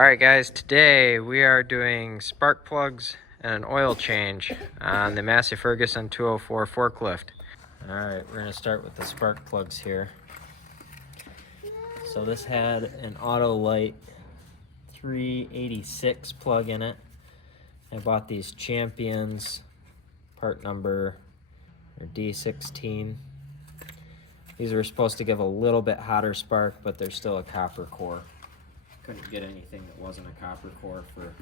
Alright guys, today we are doing spark plugs and an oil change on the Massey Ferguson 204 forklift. Alright, we're going to start with the spark plugs here. So this had an Auto Light 386 plug in it. I bought these Champions, part number D16. These were supposed to give a little bit hotter spark, but they're still a copper core. Couldn't get anything that wasn't a copper core for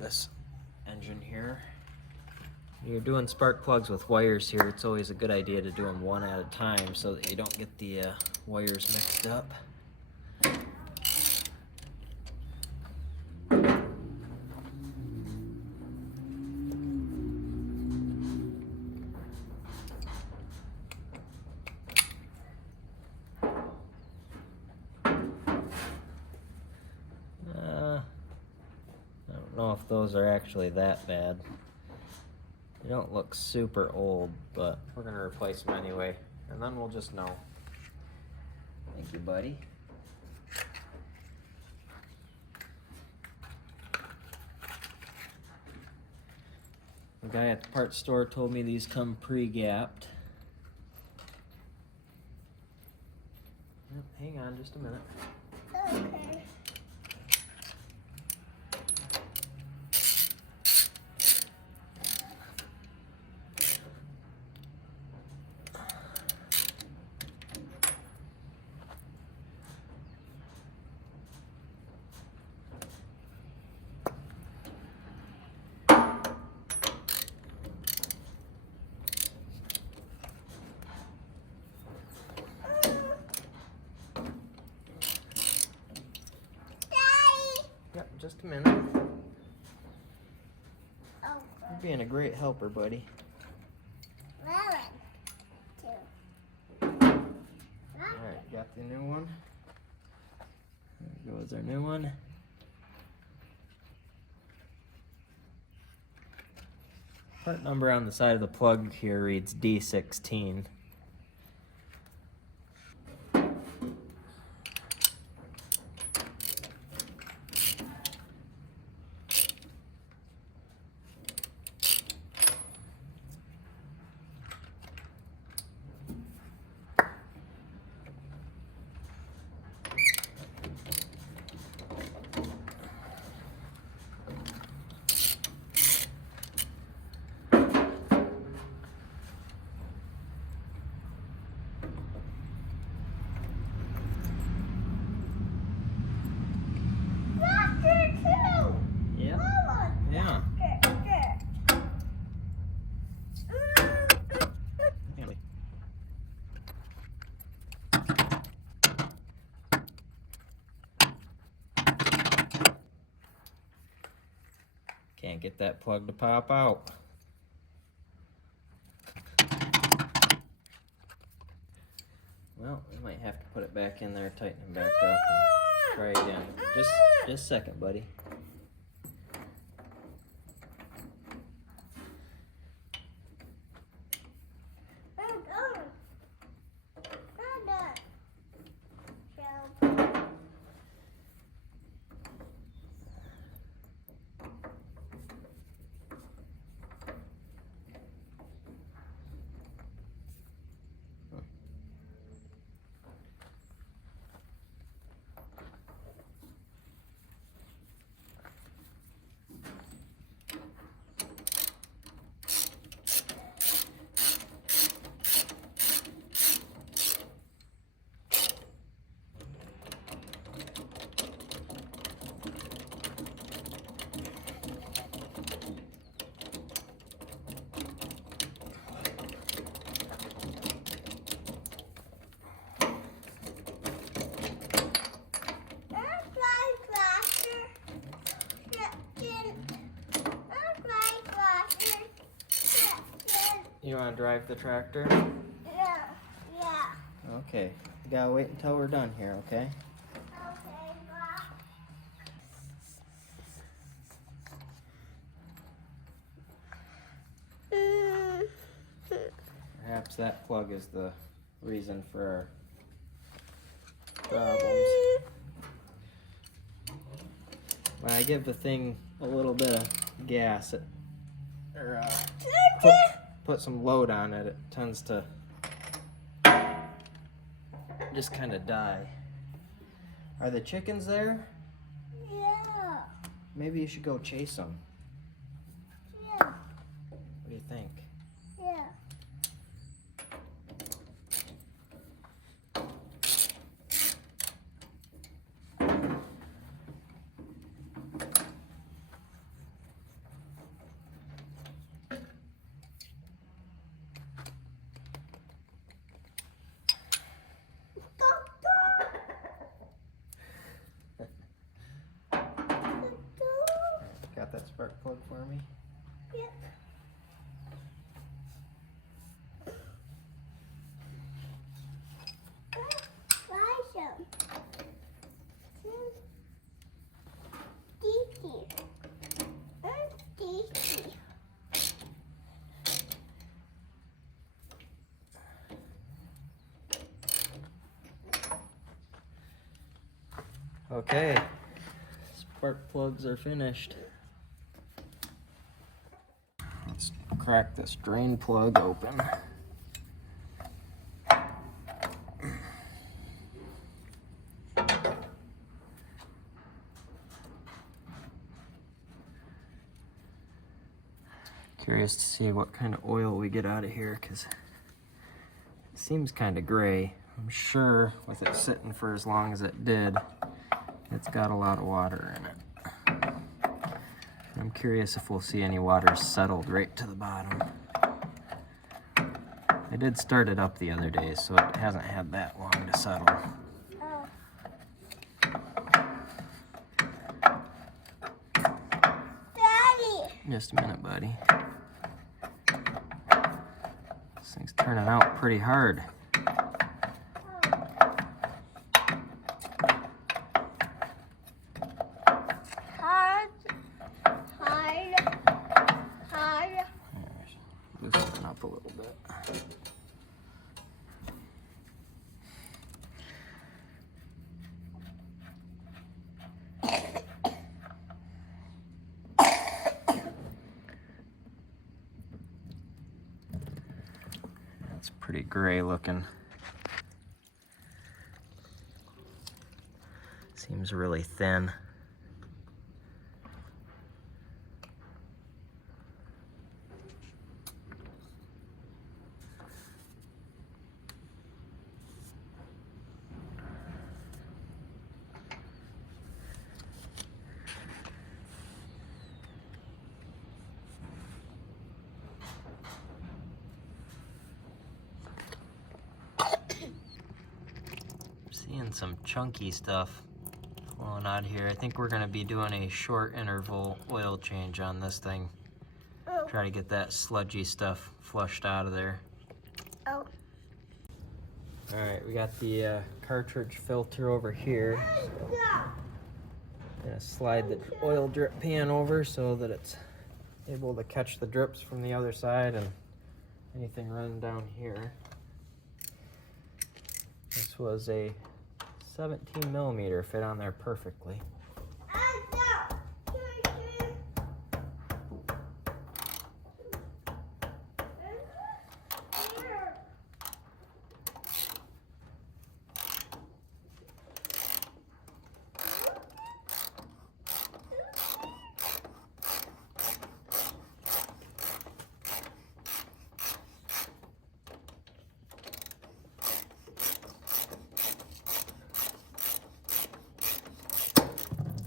this engine here. You're doing spark plugs with wires here, it's always a good idea to do them one at a time so that you don't get the wires mixed up. I don't know if those are actually that bad. They don't look super old, but we're gonna replace them anyway, and then we'll just know. Thank you, buddy. The guy at the parts store told me these come pre-gapped. Yep, hang on just a minute. Okay. Yep, just a minute. You're being a great helper, buddy. Alright, got the new one. There goes our new one. Part number on the side of the plug here reads D16. Yeah. Can't get that plug to pop out. Well, we might have to put it back in there, tighten it back up, and try again. Just a second, buddy. You want to drive the tractor? Yeah. Okay. You gotta wait until we're done here, okay? Okay, Perhaps that plug is the reason for our problems. When I give the thing a little bit of gas, or put some load on it, it tends to just kind of die. Are the chickens there? Yeah. Maybe you should go chase them. Yeah. What do you think? Yeah. Got that spark plug for me? Yep. Buy some. Sticky. Sticky. Okay, spark plugs are finished. Let's crack this drain plug open. Curious to see what kind of oil we get out of here, because it seems kind of gray. I'm sure with it sitting for as long as it did, it's got a lot of water in it. I'm curious if we'll see any water settled right to the bottom. I did start it up the other day, so it hasn't had that long to settle. Daddy. Just a minute, buddy. This thing's turning out pretty hard. Loosen it up a little bit. That's pretty gray looking. Seems really thin. Seeing some chunky stuff flowing out here. I think we're going to be doing a short interval oil change on this thing. Try to get that sludgy stuff flushed out of there. Oh. Alright, we got the cartridge filter over here. Gonna slide the oil drip pan over so that it's able to catch the drips from the other side and anything running down here. This was a 17 millimeter, fit on there perfectly.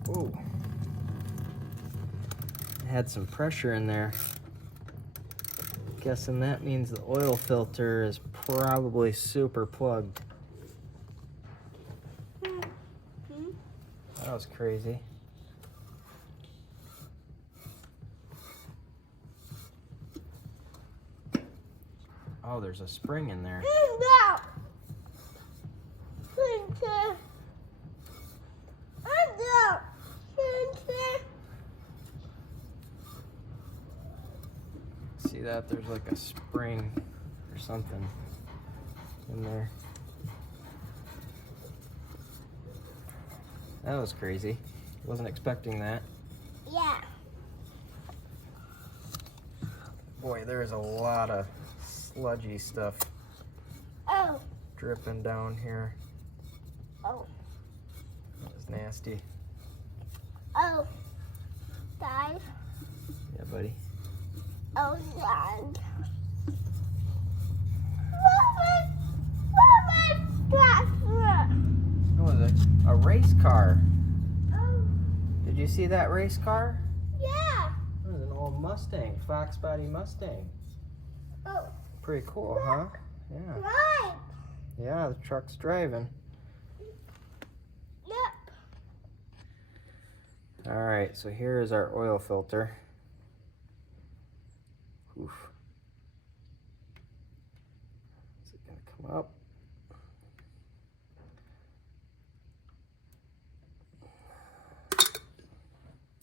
Whoa. Had some pressure in there. Guessing that means the oil filter is probably super plugged. That was crazy. Oh, there's a spring in there. See that? There's like a spring or something in there. That was crazy. Wasn't expecting that. Yeah. Boy, there's a lot of sludgy stuff Oh. dripping down here. Oh. That was nasty. Oh. Dad. Yeah, buddy. Oh, Dad. What was it? A race car. Oh. Did you see that race car? Yeah. It was an old Mustang, Fox body Mustang. Oh. Pretty cool, huh? Yeah. Right. Yeah, the truck's driving. Yep. All right, so here is our oil filter. Oof. Is it gonna come up?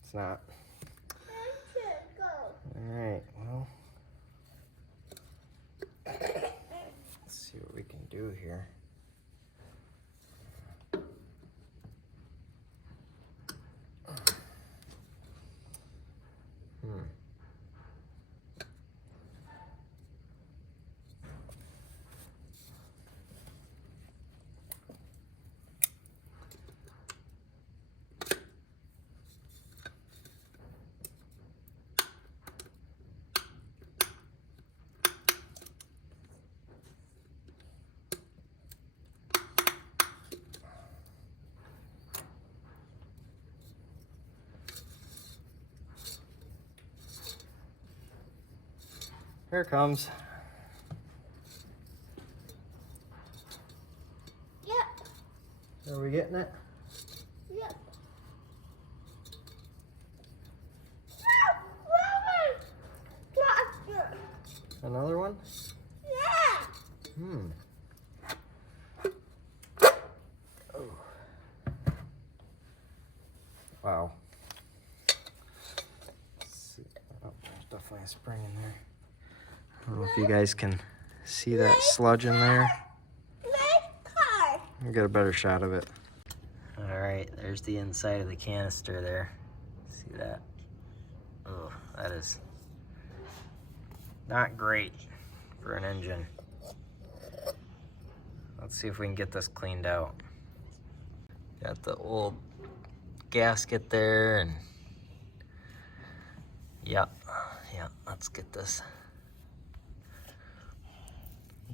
It's not. All right, well, let's see what we can do here. Here it comes. Yep. Are we getting it? Yep. Another one? Yeah. Oh. Wow. Let's see. Oh, there's definitely a spring in there. I don't know if you guys can see that sludge in there. Car. I'll get a better shot of it. All right, there's the inside of the canister there. See that? Oh, that is not great for an engine. Let's see if we can get this cleaned out. Got the old gasket there, and yeah, let's get this.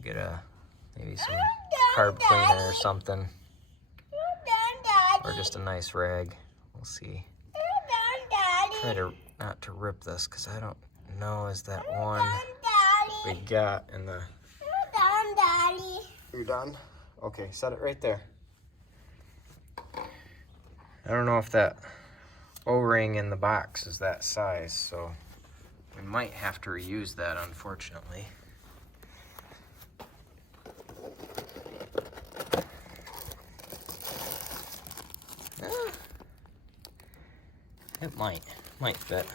Get maybe some carb cleaner or something, or just a nice rag. We'll see. Try to not to rip this, because I don't know, is that one we got in the... You're done? Okay, set it right there. I don't know if that O-ring in the box is that size, so we might have to reuse that, unfortunately. It might fit.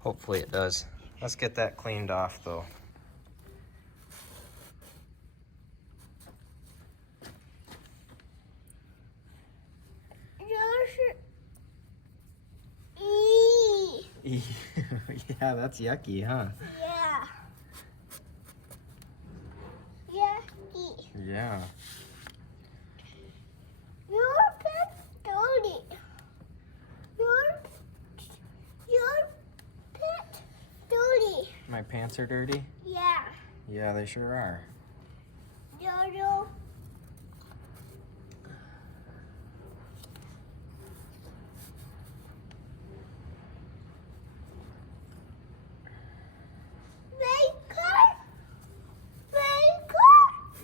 Hopefully it does. Let's get that cleaned off though. Yeah, that's yucky, huh? Yeah. Yucky. Yeah. Your pet dirty. Your pet dirty. My pants are dirty? Yeah. Yeah, they sure are. Dodo.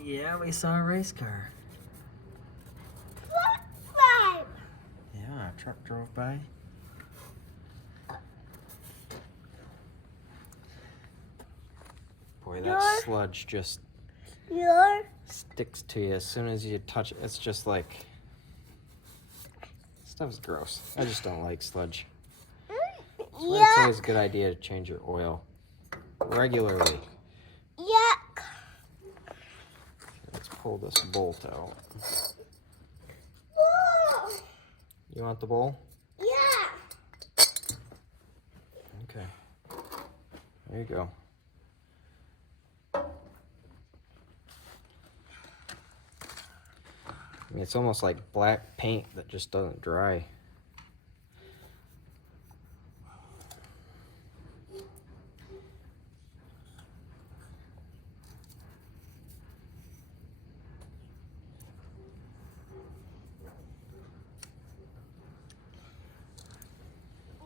Yeah, we saw a race car. Truck. Yeah, a truck drove by. Boy, that sludge just sticks to you as soon as you touch it. It's just like, stuff's gross. I just don't like sludge. That's why it's always a good idea to change your oil regularly. Yuck. Let's pull this bolt out. Whoa. You want the bowl? Yeah. Okay. There you go. I mean, it's almost like black paint that just doesn't dry.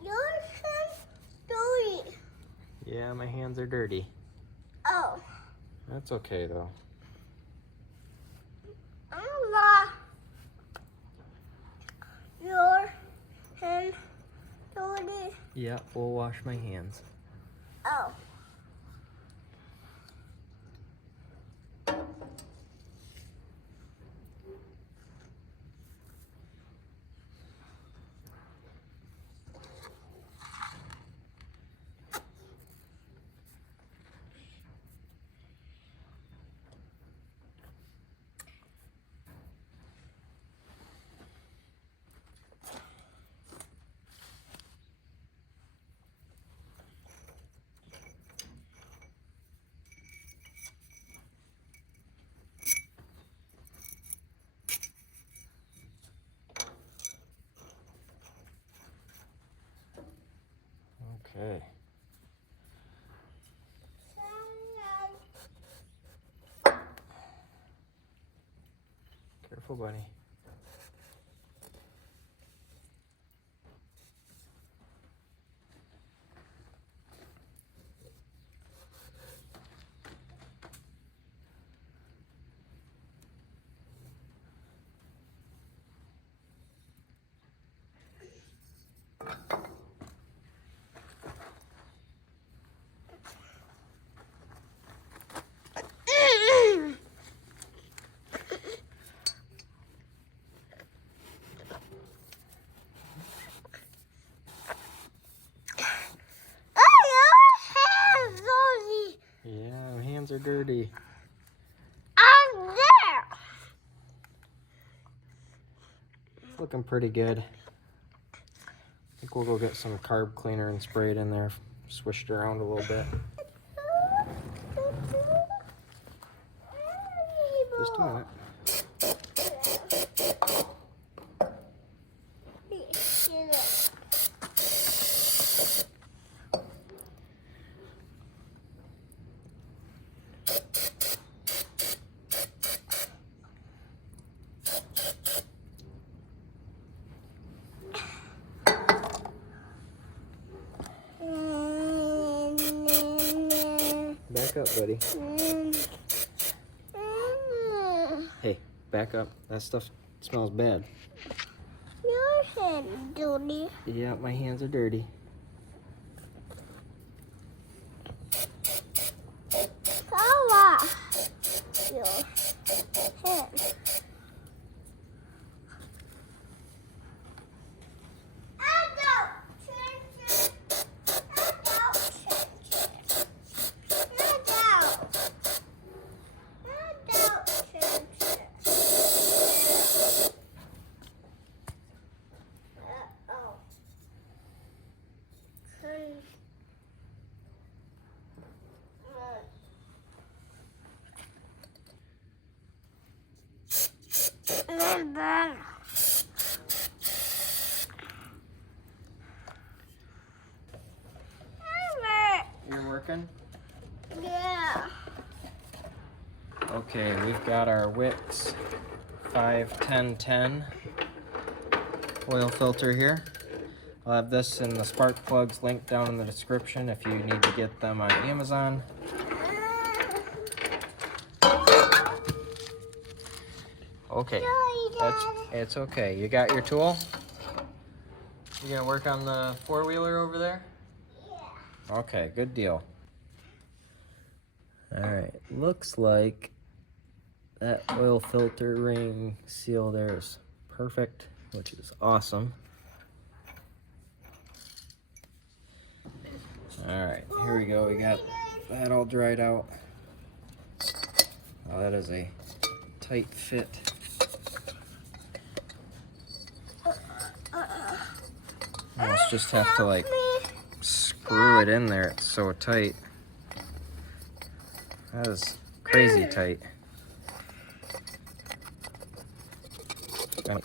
Your hands dirty. Yeah, my hands are dirty. Oh. That's okay though. Allah. Your hands dirty. Yeah, we'll wash my hands. Oh. Okay. Careful, buddy. Yeah, my hands are dirty. I'm there. It's looking pretty good. I think we'll go get some carb cleaner and spray it in there. Swish it around a little bit. Just a minute. Back up, buddy. Hey, back up. That stuff smells bad. Your hands dirty. Yeah, my hands are dirty. Color. Your hands. You're working? Yeah. Okay, we've got our Wix 51010 oil filter here. I'll have this and the spark plugs linked down in the description if you need to get them on Amazon. Okay, it's okay. You got your tool? You gonna work on the four-wheeler over there? Yeah. Okay, good deal. Alright, looks like that oil filter ring seal there is perfect, which is awesome. Alright, here we go. We got that all dried out. Oh, that is a tight fit. Almost just have to like screw it in there. It's so tight. That is crazy tight. On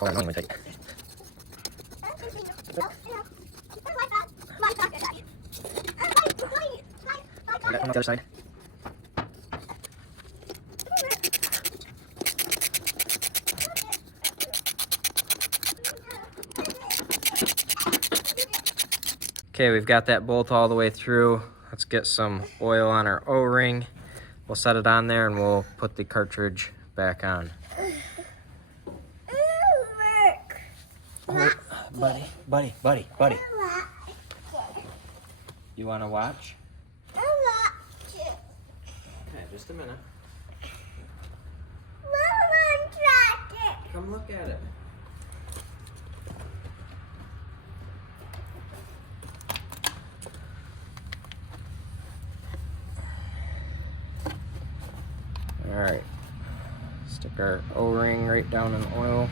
the other side. Okay, we've got that bolt all the way through. Let's get some oil on our O-ring. We'll set it on there and we'll put the cartridge back on. Oh, buddy. You want to watch? Okay, just a minute. Come look at it. All right, stick our O-ring right down in oil.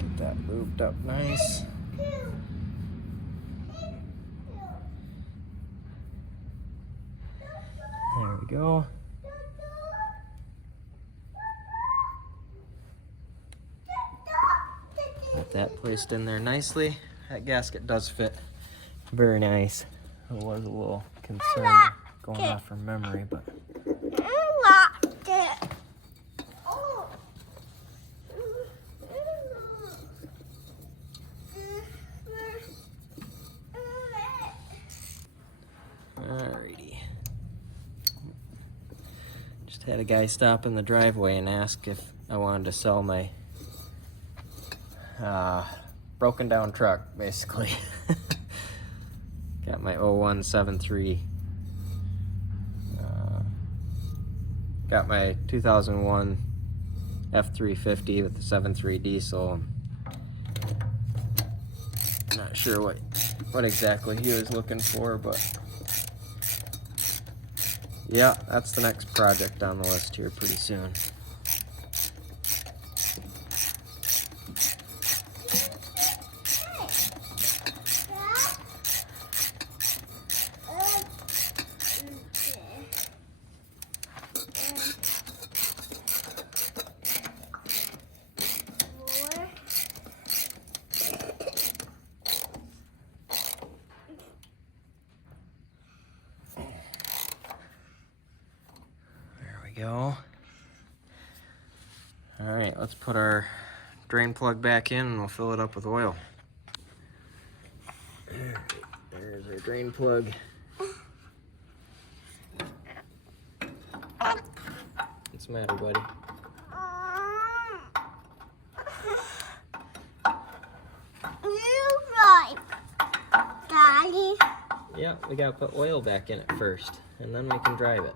Get that lubed up nice. There we go. Got that placed in there nicely. That gasket does fit very nice. I was a little concerned going off from memory, but alrighty. Just had a guy stop in the driveway and ask if I wanted to sell my broken down truck, basically. Got my 0173. Got my 2001 F350 with the 7.3 diesel. Not sure what exactly he was looking for, but yeah, that's the next project on the list here pretty soon. Go. All right, let's put our drain plug back in and we'll fill it up with oil. There's our drain plug. What's the matter, buddy? You right, Daddy. Yeah, we gotta put oil back in it first, and then we can drive it.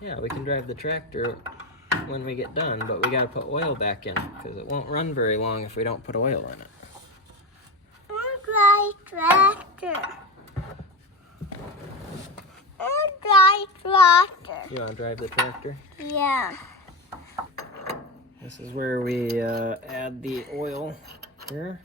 Yeah, we can drive the tractor when we get done, but we gotta put oil back in it because it won't run very long if we don't put oil in it. I'll drive tractor. I'll drive tractor. You wanna drive the tractor? Yeah. This is where we add the oil here.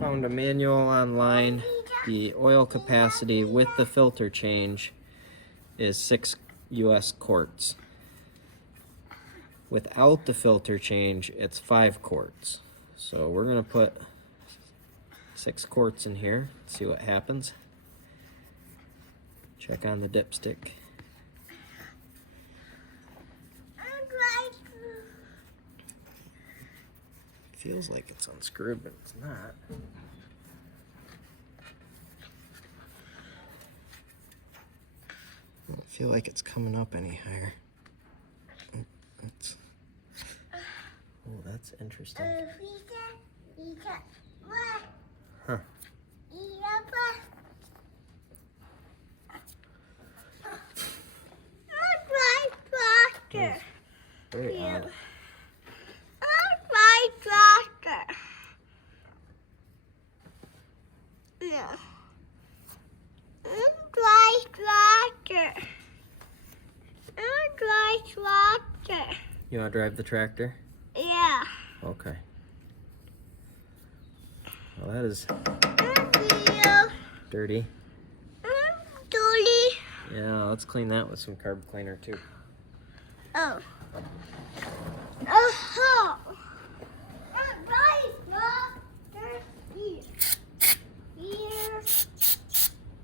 Found a manual online. The oil capacity with the filter change is 6 US quarts. Without the filter change, it's 5 quarts. So we're gonna put 6 quarts in here, see what happens. Check on the dipstick. Feels like it's unscrewed, but it's not. I don't feel like it's coming up any higher. Oh, that's interesting. Huh. Tractor. Very odd. My tractor. Yeah. My tractor. My tractor. You want to drive the tractor? Yeah. Okay. Well, that is dirty. Dirty. Yeah, let's clean that with some carb cleaner too. Oh. Oh. My tractor. Here. Here.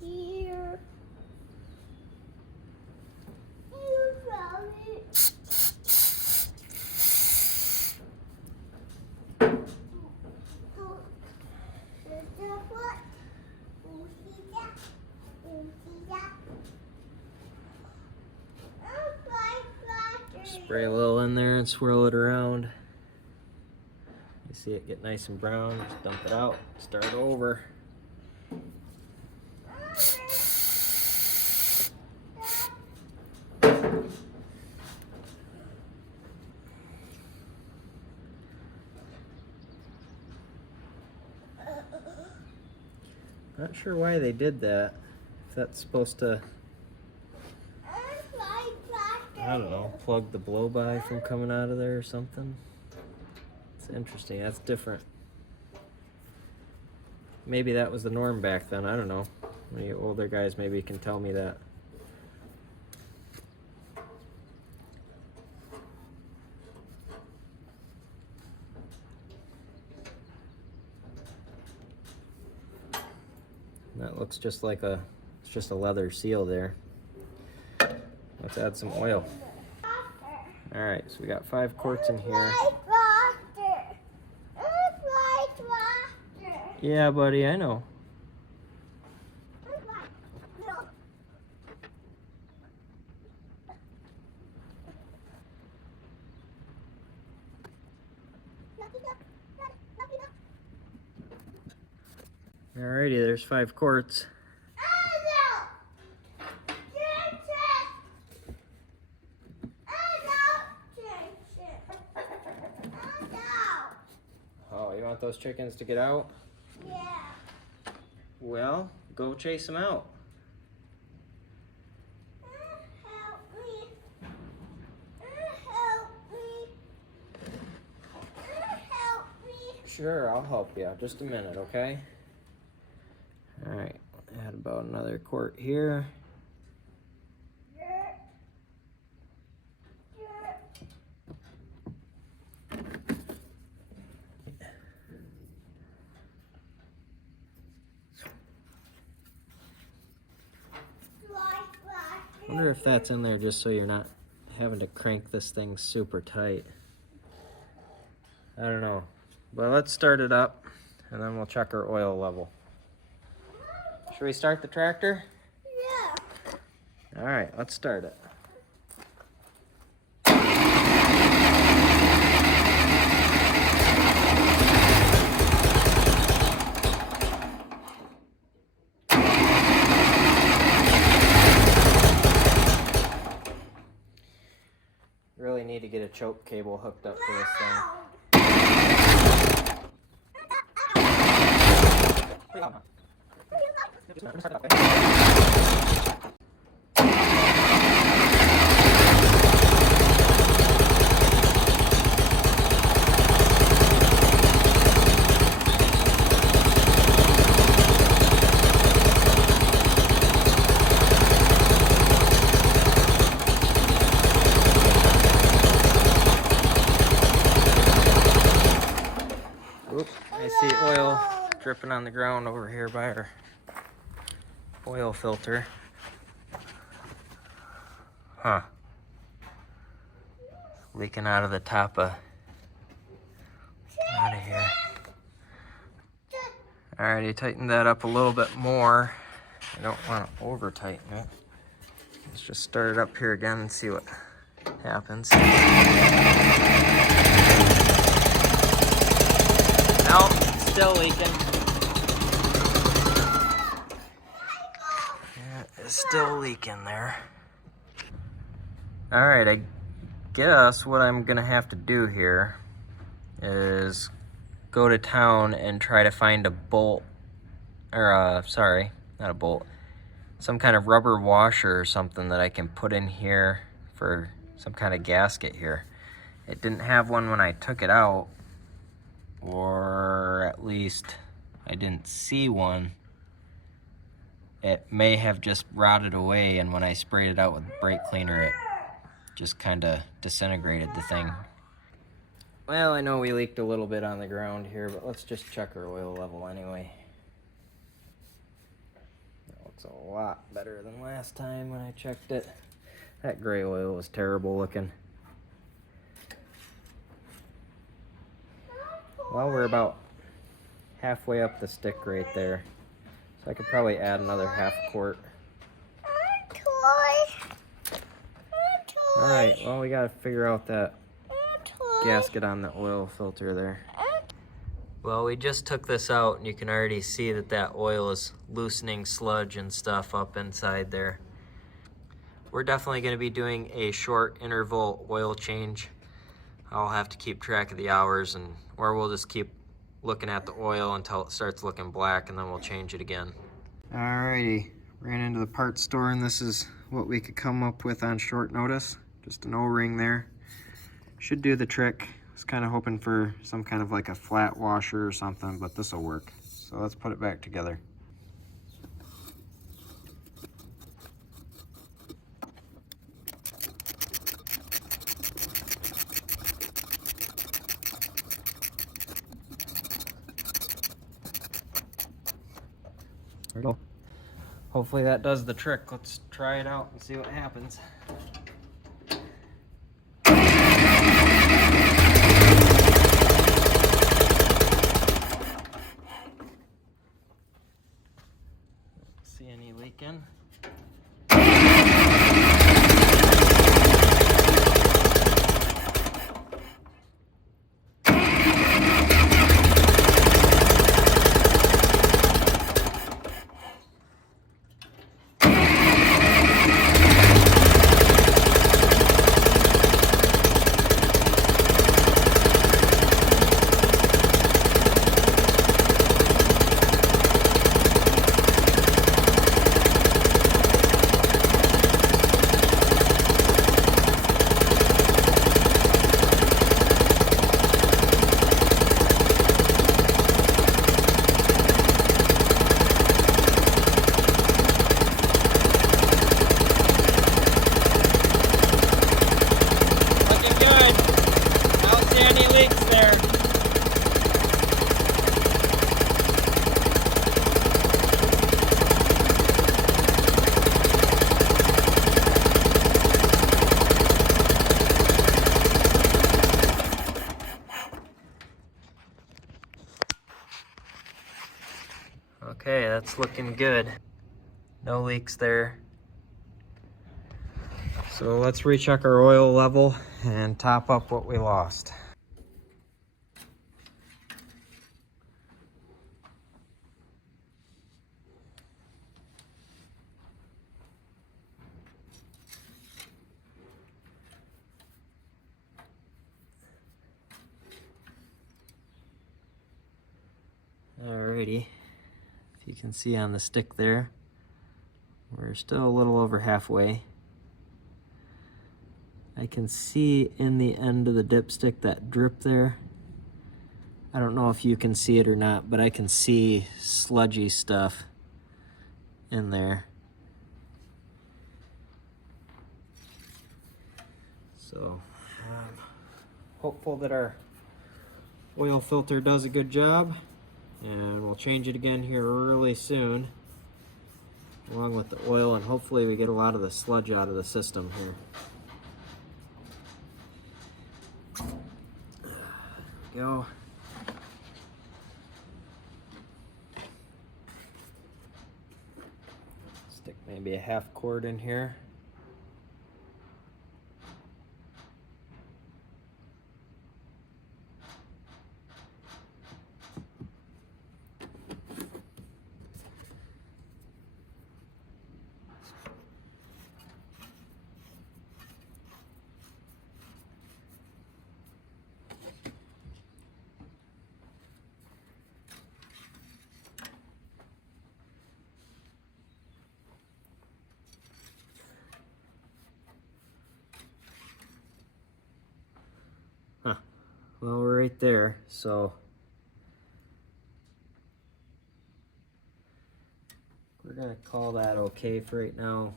Here. You got it. Spray a little in there and swirl it around. You see it get nice and brown, just dump it out, start over. Not sure why they did that. If that's supposed to, I don't know, plug the blow-by from coming out of there or something. It's interesting. That's different. Maybe that was the norm back then. I don't know. One of you older guys maybe can tell me that. That looks just like it's just a leather seal there. Let's add some oil. All right, so we got 5 quarts in here. Yeah, buddy, I know. Alrighty, there's 5 quarts. Oh, you want those chickens to get out? Yeah. Well, go chase them out. Help me. Help me. Help me. Sure, I'll help you. Just a minute, okay? All right, add about another quart here. I wonder if that's in there just so you're not having to crank this thing super tight. I don't know. But let's start it up and then we'll check our oil level. Should we start the tractor? Yeah. All right, let's start it. Really need to get a choke cable hooked up to this thing. Oops, I see oil dripping on the ground over here by our oil filter. Huh. Leaking out of the top of here. Alrighty, tighten that up a little bit more. I don't want to over tighten it. Let's just start it up here again and see what happens. Nope, still leaking. is still leaking there. All right, I guess what I'm gonna have to do here is go to town and try to find a bolt, or sorry, not a bolt, some kind of rubber washer or something that I can put in here for some kind of gasket here. It didn't have one when I took it out, or at least I didn't see one. It may have just rotted away, and when I sprayed it out with brake cleaner, it just kind of disintegrated the thing. Well, I know we leaked a little bit on the ground here, but let's just check our oil level anyway. That looks a lot better than last time when I checked it. That gray oil was terrible looking. Well, we're about halfway up the stick right there. So I could probably add another half quart. All right, well, we gotta figure out that gasket on the oil filter there. Well, we just took this out, and you can already see that that oil is loosening sludge and stuff up inside there. We're definitely gonna be doing a short interval oil change. I'll have to keep track of the hours, or we'll just keep looking at the oil until it starts looking black, and then we'll change it again. Alrighty, ran into the parts store, and this is what we could come up with on short notice. Just an O-ring there. Should do the trick. I was kind of hoping for some kind of like a flat washer or something, but this will work. So let's put it back together. There we go. Hopefully that does the trick. Let's try it out and see what happens. See any leaking? Okay, that's looking good. No leaks there. So let's recheck our oil level and top up what we lost. Alrighty, if you can see on the stick there, we're still a little over halfway. I can see in the end of the dipstick that drip there. I don't know if you can see it or not, but I can see sludgy stuff in there. So I'm hopeful that our oil filter does a good job, and we'll change it again here really soon, along with the oil, and hopefully we get a lot of the sludge out of the system here. Go. Stick maybe a half quart in here. right there. So we're gonna call that okay for right now.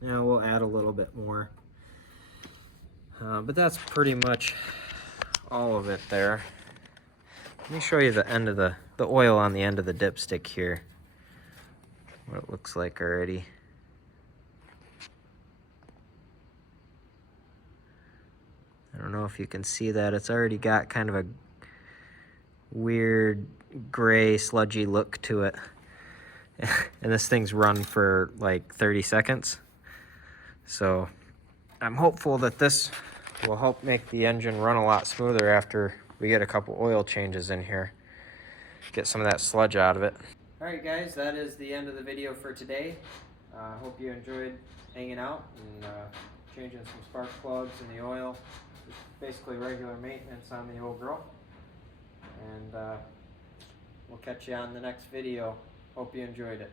Now we'll add a little bit more. But that's pretty much all of it there. Let me show you the end of the oil on the end of the dipstick here. What it looks like already. I don't know if you can see that. It's already got kind of a weird gray sludgy look to it. And this thing's run for like 30 seconds. So I'm hopeful that this will help make the engine run a lot smoother after we get a couple oil changes in here. Get some of that sludge out of it. Alright guys, that is the end of the video for today. Hope you enjoyed hanging out and changing some spark plugs and the oil. Just basically regular maintenance on the old girl. And we'll catch you on the next video. Hope you enjoyed it.